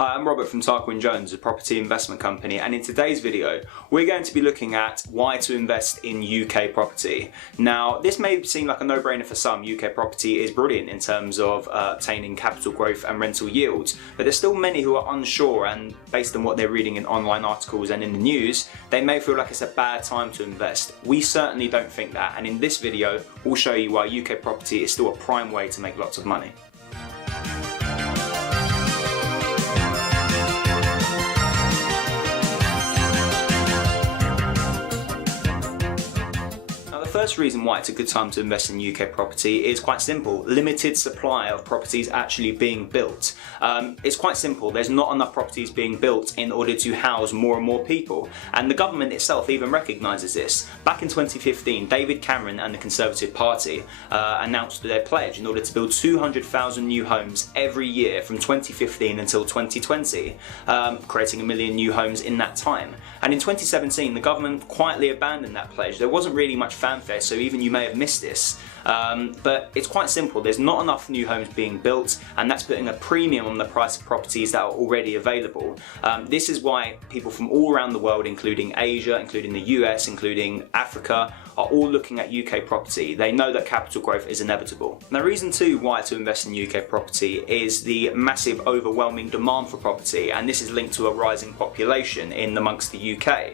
Hi, I'm Robert from Tarquin, a property investment company, and in today's video we're going to be looking at why to invest in UK property. Now, this may seem like a no-brainer for some. UK property is brilliant in terms of obtaining capital growth and rental yields, but there's still many who are unsure, and based on what they're reading in online articles and in the news, they may feel like it's a bad time to invest. We certainly don't think that, and in this video we'll show you why UK property is still a prime way to make lots of money. The first reason why it's a good time to invest in UK property is quite simple: limited supply of properties actually being built. It's quite simple, there's not enough properties being built in order to house more and more people, and the government itself even recognises this. Back in 2015, David Cameron and the Conservative Party announced their pledge in order to build 200,000 new homes every year from 2015 until 2020, creating 1 million new homes in that time. And in 2017, the government quietly abandoned that pledge. There wasn't really much fanfare, so even you may have missed this. But it's quite simple, there's not enough new homes being built, and that's putting a premium on the price of properties that are already available. This is why people from all around the world, including Asia, including the US, including Africa, are all looking at UK property. They know that capital growth is inevitable. Now, reason two why to invest in UK property is the massive overwhelming demand for property, and this is linked to a rising population in amongst the UK.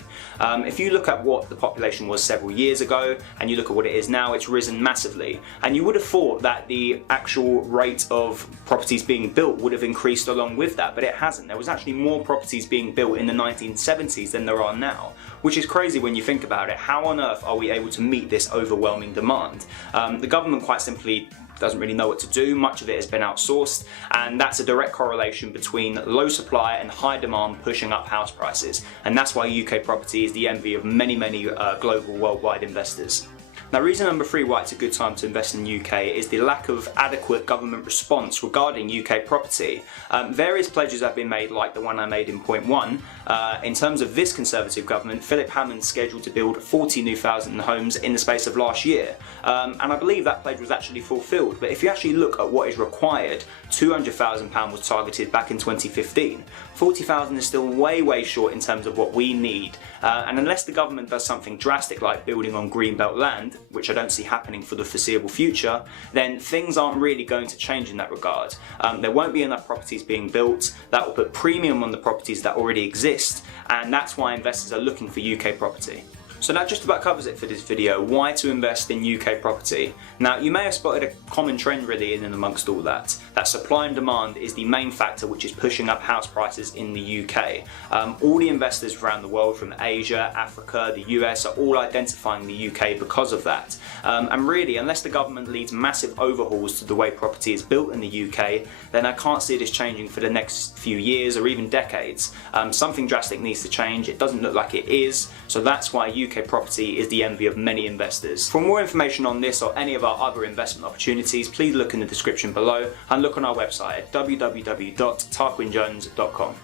If you look at what the population was several years ago and you look at what it is now, it's risen massively, and you would have thought that the actual rate of properties being built would have increased along with that, but it hasn't. There was actually more properties being built in the 1970s than there are now, which is crazy when you think about it. How on earth are we able to meet this overwhelming demand? The government quite simply doesn't really know what to do. Much of it has been outsourced, and that's a direct correlation between low supply and high demand pushing up house prices, and that's why UK property is the envy of many global worldwide investors. Now, reason number three why it's a good time to invest in the UK is the lack of adequate government response regarding UK property. Various pledges have been made, like the one I made in point one. In terms of this Conservative government, Philip Hammond's scheduled to build 40 new thousand homes in the space of last year, and I believe that pledge was actually fulfilled. But if you actually look at what is required, £200,000 was targeted back in 2015. 40,000 is still way short in terms of what we need, and unless the government does something drastic like building on greenbelt land, which I don't see happening for the foreseeable future, then things aren't really going to change in that regard. There won't be enough properties being built. That will put premium on the properties that already exist, and that's why investors are looking for UK property. So that just about covers it for this video, why to invest in UK property. Now, you may have spotted a common trend really in and amongst all that supply and demand is the main factor which is pushing up house prices in the UK. All the investors around the world, from Asia, Africa, the US, are all identifying the UK because of that. And really, unless the government leads massive overhauls to the way property is built in the UK, then I can't see this changing for the next few years or even decades. Something drastic needs to change. It doesn't look like it is, so that's why UK property is the envy of many investors. For more information on this or any of our other investment opportunities, please look in the description below and look on our website at www.tarquinjones.com.